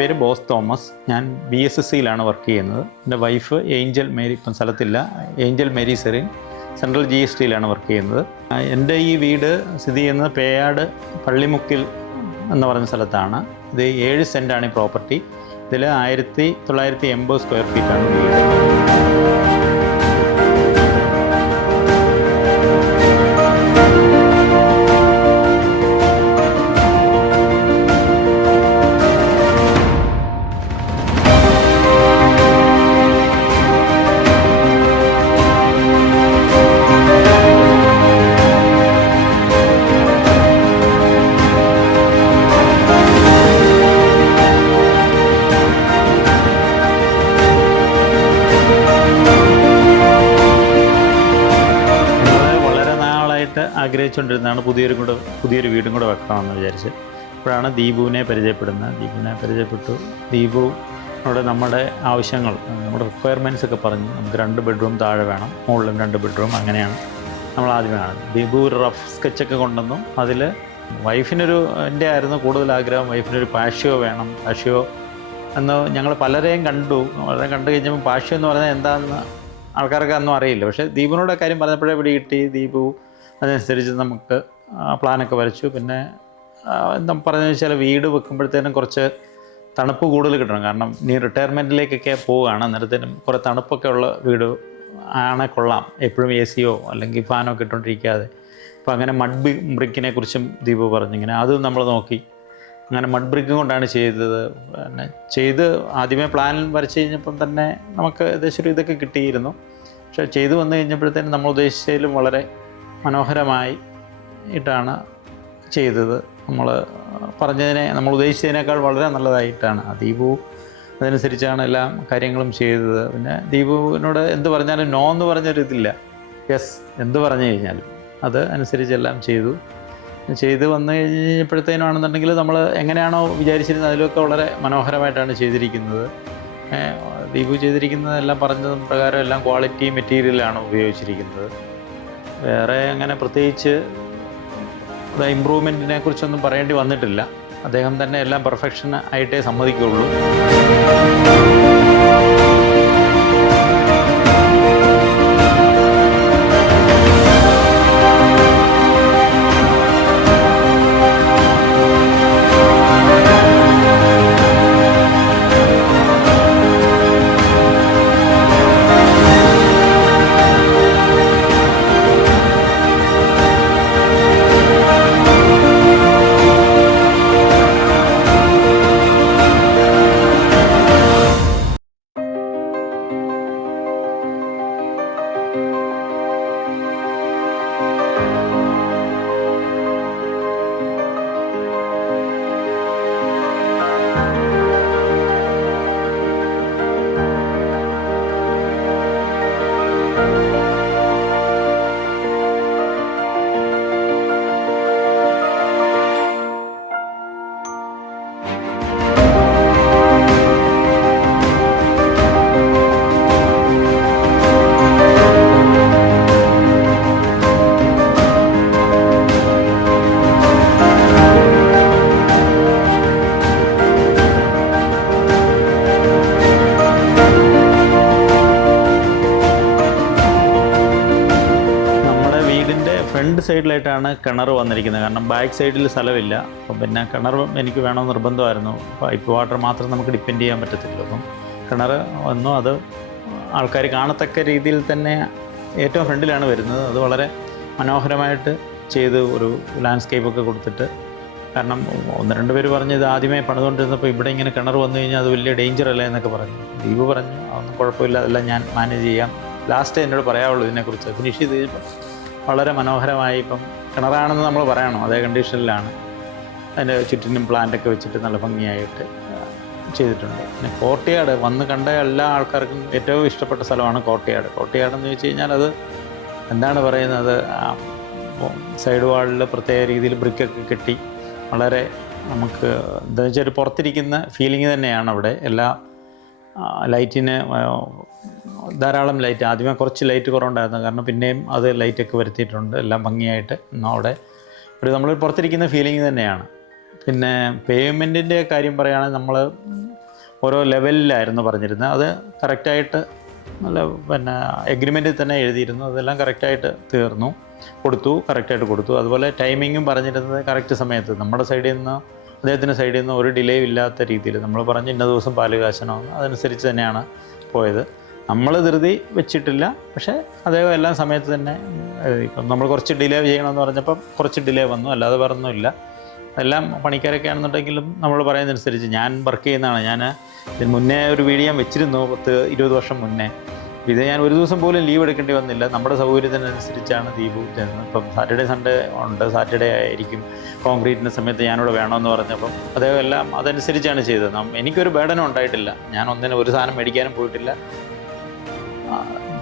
പേര് boss Thomas. ഞാൻ BSSCയിലാണ് work ചെയ്യുന്നത്. എൻ്റെ വൈഫ് ഏഞ്ചൽ മേരി, ഇപ്പം സ്ഥലത്തില്ല, ഏഞ്ചൽ മേരി സെറിൻ, സെൻട്രൽ GSTയിലാണ് വർക്ക് ചെയ്യുന്നത്. എൻ്റെ ഈ വീട് സ്ഥിതി ചെയ്യുന്നത് പേയാട് പള്ളിമുക്കിൽ എന്ന് പറഞ്ഞ സ്ഥലത്താണ്. ഇത് 7 സെൻറ്റാണ് ഈ പ്രോപ്പർട്ടി. ഇതിൽ 1980 സ്ക്വയർ ഫീറ്റാണ് വീട്. ആഗ്രഹിച്ചുകൊണ്ടിരുന്നതാണ് പുതിയൊരു വീടും കൂടെ വെക്കണമെന്ന് വിചാരിച്ച്. അപ്പോഴാണ് ദീപുവിനെ പരിചയപ്പെട്ടു. ദീപുവിനോട് നമ്മുടെ ആവശ്യങ്ങൾ, നമ്മുടെ റിക്വയർമെൻറ്റ്സ് ഒക്കെ പറഞ്ഞു. നമുക്ക് 2 ബെഡ്റൂം താഴെ വേണം, മുകളിലും 2 ബെഡ്റൂം, അങ്ങനെയാണ് നമ്മൾ ആദ്യമേ കാണുന്നത്. ദീപു ഒരു റഫ് സ്കെച്ചൊക്കെ കൊണ്ടുവന്നു. അതിൽ എൻ്റെ ആയിരുന്നു കൂടുതൽ ആഗ്രഹം. വൈഫിനൊരു പാഷ്യോ വേണം. പാഷ്യോ എന്ന് ഞങ്ങൾ പലരെയും കണ്ടു കഴിഞ്ഞപ്പോൾ പാഷ്യോ എന്ന് പറഞ്ഞാൽ എന്താണെന്ന് ആൾക്കാർക്ക് അന്നും അറിയില്ല. പക്ഷേ ദീപുവിനോട് കാര്യം പറഞ്ഞപ്പോഴേ പിടി കിട്ടി. ദീപു അതനുസരിച്ച് നമുക്ക് പ്ലാനൊക്കെ വരച്ചു. പിന്നെ പറഞ്ഞതെന്ന് വെച്ചാൽ വീട് വെക്കുമ്പോഴത്തേനും കുറച്ച് തണുപ്പ് കൂടുതൽ കിട്ടണം. കാരണം ഇനി റിട്ടയർമെൻറ്റിലേക്കൊക്കെ പോവുകയാണ്. അന്നേരത്തേനും കുറേ തണുപ്പൊക്കെ ഉള്ള വീട് ആണെ കൊള്ളാം, എപ്പോഴും AC അല്ലെങ്കിൽ ഫാനോ ഒക്കെ ഇട്ടുകൊണ്ടിരിക്കാതെ. അപ്പോൾ അങ്ങനെ മഡ് ബ്രിക്കിനെ കുറിച്ചും ദീപു പറഞ്ഞു. ഇങ്ങനെ അതും നമ്മൾ നോക്കി. അങ്ങനെ മഡ് ബ്രിക്ക് കൊണ്ടാണ് ചെയ്തത്. പിന്നെ ആദ്യമേ പ്ലാൻ വരച്ച് കഴിഞ്ഞപ്പം തന്നെ നമുക്ക് ഏകദേശം ഒരു ഇതൊക്കെ കിട്ടിയിരുന്നു. പക്ഷേ ചെയ്തു വന്നു കഴിഞ്ഞപ്പോഴത്തേനും നമ്മൾ ഉദ്ദേശിച്ചതിലും വളരെ മനോഹരമായിട്ടാണ് ചെയ്തത്. നമ്മൾ ഉദ്ദേശിച്ചതിനേക്കാൾ വളരെ നല്ലതായിട്ടാണ് ദീപു അതനുസരിച്ചാണ് എല്ലാ കാര്യങ്ങളും ചെയ്തത്. പിന്നെ ദീപുവിനോട് എന്ത് പറഞ്ഞാലും നോ എന്ന് പറഞ്ഞൊരിതില്ല. യെസ് എന്ത് പറഞ്ഞു കഴിഞ്ഞാലും അത് അനുസരിച്ചെല്ലാം ചെയ്ത് വന്നു കഴിഞ്ഞപ്പോഴത്തേനാണെന്നുണ്ടെങ്കിൽ നമ്മൾ എങ്ങനെയാണോ വിചാരിച്ചിരുന്നത് അതിലൊക്കെ വളരെ മനോഹരമായിട്ടാണ് ചെയ്തിരിക്കുന്നത്. ദീപു ചെയ്തിരിക്കുന്നതെല്ലാം പറഞ്ഞത് പ്രകാരം എല്ലാം ക്വാളിറ്റി മെറ്റീരിയലാണ് ഉപയോഗിച്ചിരിക്കുന്നത്. വേറെ അങ്ങനെ പ്രത്യേകിച്ച് ഇമ്പ്രൂവ്മെൻറ്റിനെ കുറിച്ചൊന്നും പറയേണ്ടി വന്നിട്ടില്ല. അദ്ദേഹം തന്നെ എല്ലാം പെർഫെക്ഷൻ ആയിട്ടേ സമ്മതിക്കുകയുള്ളൂ. ഫ്രണ്ട് സൈഡിലായിട്ടാണ് കിണർ വന്നിരിക്കുന്നത്. കാരണം ബാക്ക് സൈഡിൽ സ്ഥലമില്ല. അപ്പം പിന്നെ കിണർ എനിക്ക് വേണമെന്ന് നിർബന്ധമായിരുന്നു. പൈപ്പ് വാട്ടർ മാത്രം നമുക്ക് ഡിപ്പെൻഡ് ചെയ്യാൻ പറ്റത്തില്ല. അപ്പം കിണർ വന്നു. അത് ആൾക്കാർ കാണത്തക്ക രീതിയിൽ തന്നെ ഏറ്റവും ഫ്രണ്ടിലാണ് വരുന്നത്. അത് വളരെ മനോഹരമായിട്ട് ചെയ്ത് ഒരു ലാൻഡ്സ്കേപ്പൊക്കെ കൊടുത്തിട്ട്. കാരണം 1-2 പേര് പറഞ്ഞു ഇത് ആദ്യമേ പണിതുകൊണ്ടിരുന്നപ്പോൾ ഇവിടെ ഇങ്ങനെ കിണർ വന്നു കഴിഞ്ഞാൽ അത് വലിയ ഡേഞ്ചർ അല്ലേ എന്നൊക്കെ പറഞ്ഞു. ദീപു പറഞ്ഞു അതൊന്നും കുഴപ്പമില്ല, അതെല്ലാം ഞാൻ മാനേജ് ചെയ്യാം. ലാസ്റ്റ് എന്നോട് പറയാവുള്ളൂ ഇതിനെക്കുറിച്ച്. ഫിനിഷ് ചെയ്ത് കഴിഞ്ഞപ്പോൾ വളരെ മനോഹരമായി. ഇപ്പം കിണറാണെന്ന് നമ്മൾ പറയണം, അതേ കണ്ടീഷനിലാണ്. അതിൻ്റെ ചുറ്റിനും പ്ലാന്റൊക്കെ വെച്ചിട്ട് നല്ല ഭംഗിയായിട്ട് ചെയ്തിട്ടുണ്ട്. പിന്നെ കോർട്ട്യാർഡ് വന്ന് കണ്ട എല്ലാ ആൾക്കാർക്കും ഏറ്റവും ഇഷ്ടപ്പെട്ട സ്ഥലമാണ് കോർട്ട്യാർഡ്. കോർട്ട്യാർഡെന്ന് ചോദിച്ചു കഴിഞ്ഞാൽ അത് എന്താണ് പറയുന്നത്, സൈഡ് വാളിൽ പ്രത്യേക രീതിയിൽ ബ്രിക്കൊക്കെ കെട്ടി വളരെ നമുക്ക് എന്താ വെച്ചാൽ ഒരു പുറത്തിരിക്കുന്ന ഫീലിംഗ് തന്നെയാണ് അവിടെ. എല്ലാ ലൈറ്റിന് ധാരാളം ലൈറ്റ്, ആദ്യമേ കുറച്ച് ലൈറ്റ് കുറവുണ്ടായിരുന്നു. കാരണം പിന്നെയും അത് ലൈറ്റൊക്കെ വരുത്തിയിട്ടുണ്ട്. എല്ലാം ഭംഗിയായിട്ട് അവിടെ നമ്മൾ പുറത്തിരിക്കുന്ന ഫീലിംഗ് തന്നെയാണ്. പിന്നെ പേയ്മെൻറ്റിൻ്റെ കാര്യം പറയുകയാണെങ്കിൽ നമ്മൾ ഓരോ ലെവലിലായിരുന്നു പറഞ്ഞിരുന്നത്. അത് കറക്റ്റായിട്ട് നല്ല പിന്നെ എഗ്രിമെൻറ്റിൽ തന്നെ എഴുതിയിരുന്നു. അതെല്ലാം കറക്റ്റായിട്ട് തീർന്നു, കറക്റ്റായിട്ട് കൊടുത്തു. അതുപോലെ ടൈമിങ്ങും പറഞ്ഞിരുന്നത് കറക്റ്റ് സമയത്ത് നമ്മുടെ സൈഡിൽ നിന്ന് അദ്ദേഹത്തിൻ്റെ സൈഡിൽ നിന്ന് ഒരു ഡിലേയും ഇല്ലാത്ത രീതിയിൽ നമ്മൾ പറഞ്ഞ് ഇന്ന ദിവസം പാല് കാശണമെന്ന് അതനുസരിച്ച് തന്നെയാണ് പോയത്. നമ്മൾ ധൃതി വെച്ചിട്ടില്ല, പക്ഷേ അദ്ദേഹം എല്ലാ സമയത്ത് തന്നെ ഇപ്പം നമ്മൾ കുറച്ച് ഡിലേ ചെയ്യണമെന്ന് പറഞ്ഞപ്പം കുറച്ച് ഡിലേ വന്നു, അല്ലാതെ പറഞ്ഞൊന്നുമില്ല. എല്ലാം പണിക്കാരൊക്കെ ആണെന്നുണ്ടെങ്കിലും നമ്മൾ പറയുന്നതനുസരിച്ച് ഞാൻ വർക്ക് ചെയ്യുന്നതാണ്. ഞാൻ ഇതിന് മുന്നേ ഒരു വീഡിയോ ഞാൻ വെച്ചിരുന്നു 10-20 വർഷം മുന്നേ. ഇത് ഞാൻ ഒരു ദിവസം പോലും ലീവ് എടുക്കേണ്ടി വന്നില്ല. നമ്മുടെ സൗകര്യത്തിനനുസരിച്ചാണ് ദീപു ചെയ്യുന്നത്. ഇപ്പം സാറ്റർഡേ സൺഡേ ഉണ്ട്, സാറ്റർഡേ ആയിരിക്കും കോൺക്രീറ്റിൻ്റെ സമയത്ത് ഞാനിവിടെ വേണമെന്ന് പറഞ്ഞപ്പം അദ്ദേഹം എല്ലാം അതനുസരിച്ചാണ് ചെയ്തത്. എനിക്കൊരു ബേഡനും ഉണ്ടായിട്ടില്ല. ഞാൻ ഒരു സാധനം മേടിക്കാനും പോയിട്ടില്ല.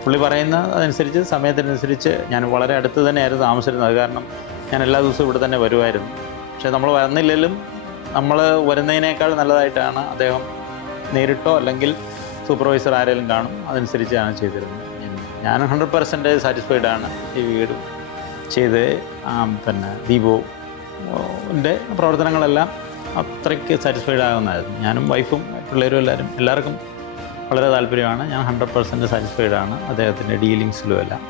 പുള്ളി പറയുന്ന അതനുസരിച്ച് സമയത്തിനനുസരിച്ച് ഞാൻ വളരെ അടുത്ത് തന്നെയായിരുന്നു താമസിച്ചിരുന്നത്. അത് കാരണം ഞാൻ എല്ലാ ദിവസവും ഇവിടെ തന്നെ വരുമായിരുന്നു. പക്ഷേ നമ്മൾ വന്നില്ലെങ്കിലും നമ്മൾ വരുന്നതിനേക്കാൾ നല്ലതായിട്ടാണ് അദ്ദേഹം നേരിട്ടോ അല്ലെങ്കിൽ സൂപ്പർവൈസർ ആരെങ്കിലും കാണും, അതനുസരിച്ചാണ് ചെയ്തിരുന്നത്. ഞാൻ 100% സാറ്റിസ്ഫൈഡാണ് ഈ വീട് ചെയ്ത്. പിന്നെ ദീപുവിൻ്റെ പ്രവർത്തനങ്ങളെല്ലാം അത്രയ്ക്ക് സാറ്റിസ്ഫൈഡ് ആകുന്നതായിരുന്നു. ഞാനും വൈഫും പിള്ളേരും എല്ലാവർക്കും വളരെ താല്പര്യമാണ്. ഞാൻ 100% സാറ്റിസ്ഫൈഡാണ് അദ്ദേഹത്തിൻ്റെ ഡീലിങ്സിലും എല്ലാം.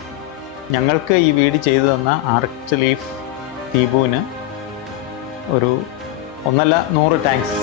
ഞങ്ങൾക്ക് ഈ വീട് ചെയ്തു തന്ന ആർച്ച് ലീഫ് ദീപുവിന് 100 താങ്ക്സ്.